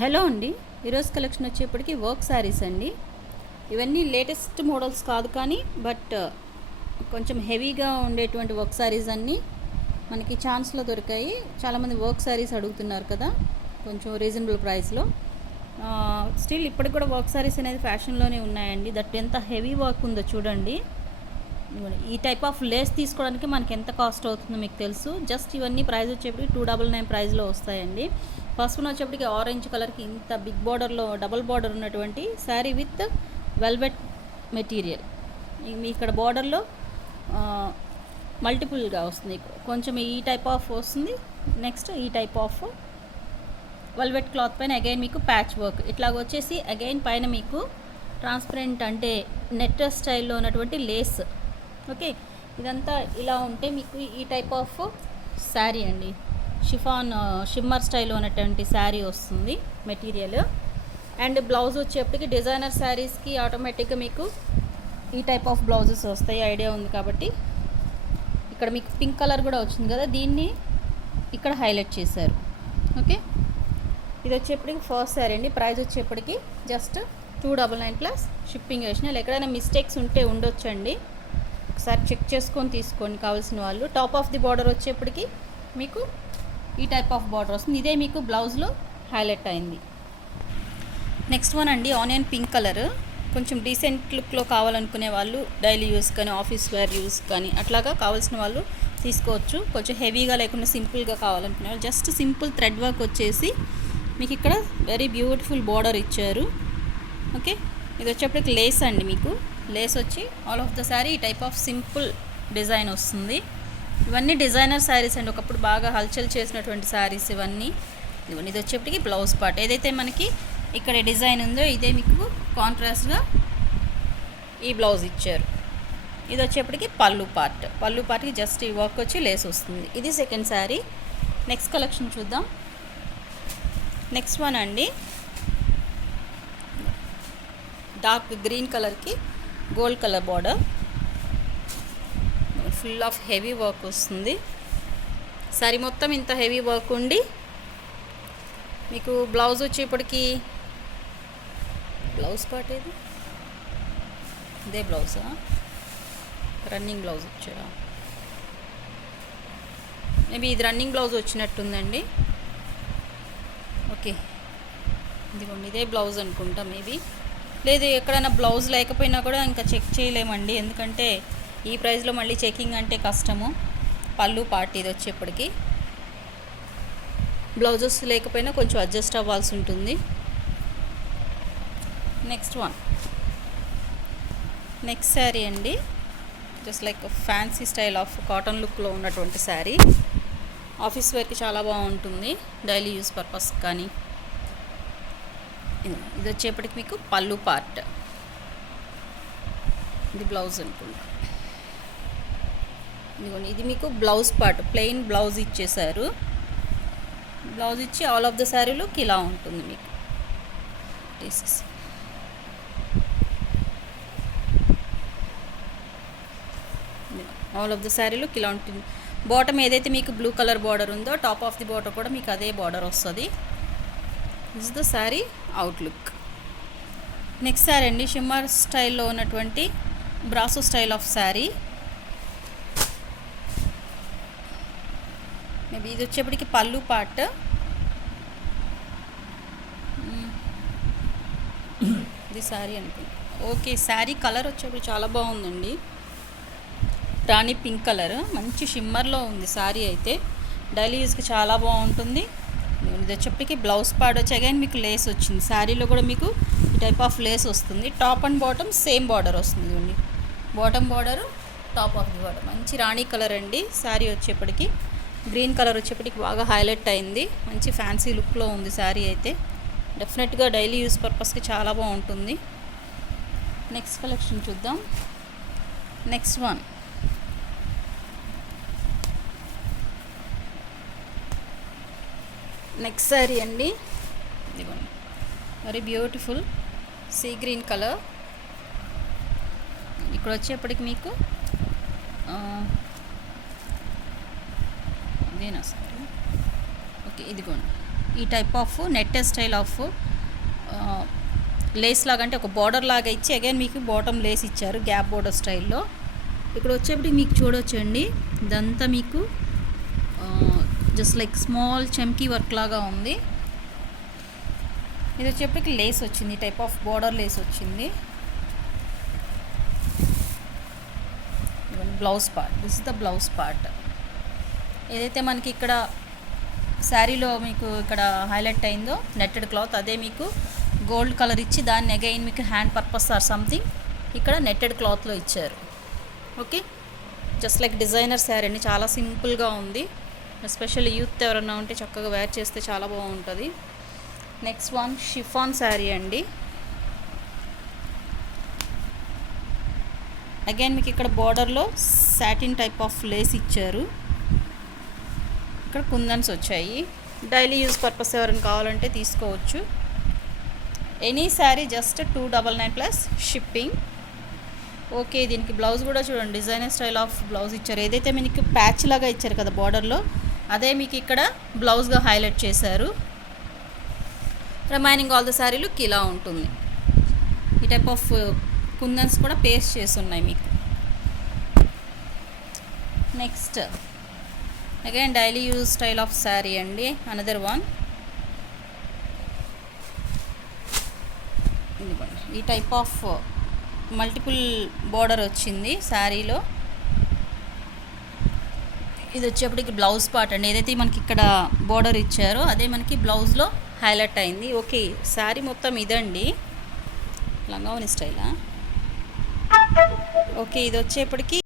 Hello అండి, ఈరోజు collection వచ్చేప్పటికి వర్క్ శారీస్ అండి. ఇవన్నీ లేటెస్ట్ మోడల్స్ కాదు కానీ కొంచెం హెవీగా ఉండేటువంటి వర్క్ శారీస్ అన్నీ మనకి ఛాన్స్లో దొరికాయి. చాలామంది వర్క్ శారీస్ అడుగుతున్నారు కదా, కొంచెం రీజనబుల్ ప్రైస్లో. స్టిల్ ఇప్పటికి కూడా వర్క్ శారీస్ అనేది ఫ్యాషన్లోనే ఉన్నాయండి. దట్ ఎంత హెవీ వర్క్ ఉందో చూడండి. ఈ టైప్ ఆఫ్ లేస్ తీసుకోవడానికి మనకి ఎంత కాస్ట్ అవుతుందో మీకు తెలుసు. జస్ట్ ఇవన్నీ ప్రైస్ వచ్చేప్పటికి 299 ప్రైస్లో వస్తాయండి. ఫస్ట్ వన్ వచ్చేప్పటికి ఆరెంజ్ కలర్కి ఇంత బిగ్ బార్డర్లో డబుల్ బార్డర్ ఉన్నటువంటి శారీ విత్ వెల్వెట్ మెటీరియల్. మీ ఇక్కడ బార్డర్లో మల్టిపుల్గా వస్తుంది. కొంచెం ఈ టైప్ ఆఫ్ వస్తుంది. నెక్స్ట్ ఈ టైప్ ఆఫ్ వెల్వెట్ క్లాత్ పైన అగైన్ మీకు ప్యాచ్ వర్క్ ఇట్లాగ వచ్చేసి అగైన్ పైన మీకు ట్రాన్స్పరెంట్ అంటే నెట్ స్టైల్లో ఉన్నటువంటి లేస్. ఓకే, ఇదంతా ఇలా ఉంటే మీకు ఈ టైప్ ఆఫ్ శారీ అండి. షిఫాన్ షిమ్మర్ స్టైల్లో ఉన్నటువంటి శారీ వస్తుంది మెటీరియల్. అండ్ బ్లౌజ్ వచ్చేప్పటికి డిజైనర్ శారీస్కి ఆటోమేటిక్గా మీకు ఈ టైప్ ఆఫ్ బ్లౌజెస్ వస్తాయి, ఐడియా ఉంది కాబట్టి. ఇక్కడ మీకు పింక్ కలర్ కూడా వచ్చింది కదా, దీన్ని ఇక్కడ హైలైట్ చేశారు. ఓకే, ఇది వచ్చేప్పటికి ఫస్ట్ శారీ అండి. ప్రైస్ వచ్చేప్పటికి జస్ట్ 299 ప్లస్ షిప్పింగ్ వేసిన. ఎక్కడైనా మిస్టేక్స్ ఉంటే ఉండొచ్చండి, ఒకసారి చెక్ చేసుకొని తీసుకోండి కావాల్సిన వాళ్ళు. టాప్ ఆఫ్ ది బార్డర్ వచ్చేప్పటికి మీకు ఈ టైప్ ఆఫ్ బార్డర్ వస్తుంది. ఇదే మీకు బ్లౌజ్లో హైలైట్ అయింది. నెక్స్ట్ వన్ అండి, ఆనియన్ పింక్ కలర్. కొంచెం డీసెంట్ లుక్లో కావాలనుకునే వాళ్ళు డైలీ యూస్ కానీ ఆఫీస్ వేర్ యూస్ కానీ అట్లాగా కావాల్సిన వాళ్ళు తీసుకోవచ్చు. కొంచెం హెవీగా లేకుండా సింపుల్గా కావాలనుకునే వాళ్ళు జస్ట్ సింపుల్ థ్రెడ్ వర్క్ వచ్చేసి మీకు ఇక్కడ వెరీ బ్యూటిఫుల్ బార్డర్ ఇచ్చారు. ఓకే, ఇది వచ్చేప్పటికి లేస్ అండి. మీకు లేస్ వచ్చి ఆల్ ఆఫ్ ద శారీ ఈ టైప్ ఆఫ్ సింపుల్ డిజైన్ వస్తుంది. ఇవన్నీ డిజైనర్ శారీస్ అండి, ఒకప్పుడు బాగా హల్చల్ చేసినటువంటి శారీస్ ఇవన్నీ. ఇది వచ్చేప్పటికి బ్లౌజ్ పార్ట్ ఏదైతే మనకి ఇక్కడ డిజైన్ ఉందో ఇదే మీకు కాంట్రాస్ట్గా ఈ బ్లౌజ్ ఇచ్చారు. ఇది వచ్చేప్పటికి పళ్ళు పార్ట్కి జస్ట్ ఈ వర్క్ వచ్చి లేస్ వస్తుంది. ఇది సెకండ్ శారీ. నెక్స్ట్ కలెక్షన్ చూద్దాం. నెక్స్ట్ వన్ అండి, డార్క్ గ్రీన్ కలర్కి gold colour border, full of heavy work వస్తుంది. సారీ మొత్తం ఇంత హెవీ వర్క్ ఉండి మీకు బ్లౌజ్ వచ్చేప్పటికి బ్లౌజ్ పార్ట్ ఏది, ఇదే బ్లౌజా, రన్నింగ్ బ్లౌజ్ వచ్చారా? మేబీ ఇది రన్నింగ్ బ్లౌజ్ వచ్చినట్టుందండి. ఓకే, ఇదిగోండి ఇదే బ్లౌజ్ అనుకుంటా. మేబీ లేదు, ఎక్కడైనా బ్లౌజ్ లేకపోయినా కూడా ఇంకా చెక్ చేయలేమండి, ఎందుకంటే ఈ ప్రైస్లో మళ్ళీ చెకింగ్ అంటే కష్టము. పళ్ళు పార్ట్ ఇది వచ్చేప్పటికి బ్లౌజెస్ లేకపోయినా కొంచెం అడ్జస్ట్ అవ్వాల్సి ఉంటుంది. నెక్స్ట్ వన్, నెక్స్ట్ శారీ అండి. Just like fancy style of cotton లుక్లో ఉన్నటువంటి శారీ. ఆఫీస్ వేర్కి చాలా బాగుంటుంది, డైలీ యూస్ పర్పస్ కానీ. ఇది వచ్చేప్పటికి మీకు పళ్ళు పార్ట్, ఇది బ్లౌజ్ అనుకుంటా. ఇదిగోండి ఇది మీకు బ్లౌజ్ పార్ట్, ప్లెయిన్ బ్లౌజ్ ఇచ్చేసారు. బ్లౌజ్ ఇచ్చి all of the sari look ఇలా ఉంటుంది మీకు. All of the sari look ఇలా ఉంటుంది. బాటమ్ ఏదైతే మీకు బ్లూ కలర్ బార్డర్ ఉందో టాప్ ఆఫ్ ది బార్డర్ కూడా మీకు అదే బార్డర్ వస్తుంది. This is the sari outlook. Next sari అండి, షిమ్మర్ స్టైల్లో ఉన్నటువంటి brasso style of sari. Maybe ఇది వచ్చేప్పటికి పళ్ళు పార్ట్. ఇది శారీ అనుకుంటా. ఓకే, శారీ కలర్ వచ్చేప్పుడు చాలా బాగుందండి, రాణి పింక్ కలర్, మంచి షిమ్మర్లో ఉంది శారీ అయితే. డైలీ యూస్కి చాలా బాగుంటుంది. ఇది వచ్చేప్పటికి బ్లౌజ్ పార్ట్ వచ్చి అగైన్ మీకు లేస్ వచ్చింది. శారీలో కూడా మీకు ఈ టైప్ ఆఫ్ లేస్ వస్తుంది. Top and bottom same border వస్తుంది. ఇవ్వండి bottom border, top of the border. మంచి రాణి కలర్ అండి. శారీ వచ్చేప్పటికి గ్రీన్ కలర్ వచ్చేప్పటికి బాగా హైలైట్ అయింది. మంచి ఫ్యాన్సీ లుక్లో ఉంది శారీ అయితే. డెఫినెట్గా డైలీ యూస్ పర్పస్కి చాలా బాగుంటుంది. నెక్స్ట్ కలెక్షన్ చూద్దాం. నెక్స్ట్ వన్, నెక్స్ట్ శారీ అండి. ఇదిగోండి very beautiful sea green colour. ఇక్కడ వచ్చేప్పటికి మీకు ఇదేనా సారీ? ఓకే, ఇదిగోండి ఈ type of netted style of Lay's లాగా, అంటే ఒక బార్డర్ లాగా ఇచ్చి అగైన్ మీకు బాటమ్ లేస్ ఇచ్చారు గ్యాప్ బార్డర్ స్టైల్లో. ఇక్కడ వచ్చేప్పటికి మీకు చూడొచ్చండి, ఇదంతా మీకు జస్ట్ లైక్ స్మాల్ చమ్కీ వర్క్ లాగా ఉంది. ఇది వచ్చేప్పటికి లేస్ వచ్చింది, టైప్ ఆఫ్ బార్డర్ లేస్ వచ్చింది. Blouse part, this is the blouse part. ఏదైతే మనకి ఇక్కడ శారీలో మీకు ఇక్కడ హైలైట్ అయిందో నెట్టెడ్ క్లాత్, అదే మీకు గోల్డ్ కలర్ ఇచ్చి దాన్ని అగైన్ మీకు హ్యాండ్ పర్పస్ ఆర్ సంథింగ్ ఇక్కడ నెట్టెడ్ క్లాత్లో ఇచ్చారు. Okay, just like designer sari అండి, చాలా సింపుల్గా ఉంది. ఎస్పెషల్లీ యూత్ ఎవరైనా ఉంటే చక్కగా వేర్ చేస్తే చాలా బాగుంటుంది. నెక్స్ట్ వన్ షిఫాన్ శారీ అండి. అగైన్ మీకు ఇక్కడ బార్డర్లో సాటిన్ టైప్ ఆఫ్ లేస్ ఇచ్చారు, ఇక్కడ కుందన్స్ వచ్చాయి. డైలీ యూజ్ పర్పస్ ఎవరైనా కావాలంటే తీసుకోవచ్చు. Any sari just 299 plus shipping. Okay, దీనికి బ్లౌజ్ కూడా చూడండి, డిజైనర్ స్టైల్ ఆఫ్ బ్లౌజ్ ఇచ్చారు. ఏదైతే మీకు ప్యాచ్ లాగా ఇచ్చారు కదా బార్డర్లో, అదే మీకు ఇక్కడ బ్లౌజ్గా హైలైట్ చేశారు. Remaining all the sari look ఇలా ఉంటుంది. ఈ టైప్ ఆఫ్ కుందన్స్ కూడా పేస్ట్ చేసి ఉన్నాయి మీకు. Next again daily use style of sari అండి, అనదర్ వన్. ఈ టైప్ ఆఫ్ మల్టిపుల్ బార్డర్ వచ్చింది శారీలో. ఇది వచ్చేప్పటికి బ్లౌజ్ పార్ట్ అండి, ఏదైతే మనకి ఇక్కడ బార్డర్ ఇచ్చారో అదే మనకి బ్లౌజ్లో హైలైట్ అయింది. ఓకే, శారీ మొత్తం ఇదండి, లంగావని స్టైలా. ఓకే, ఇది వచ్చేప్పటికి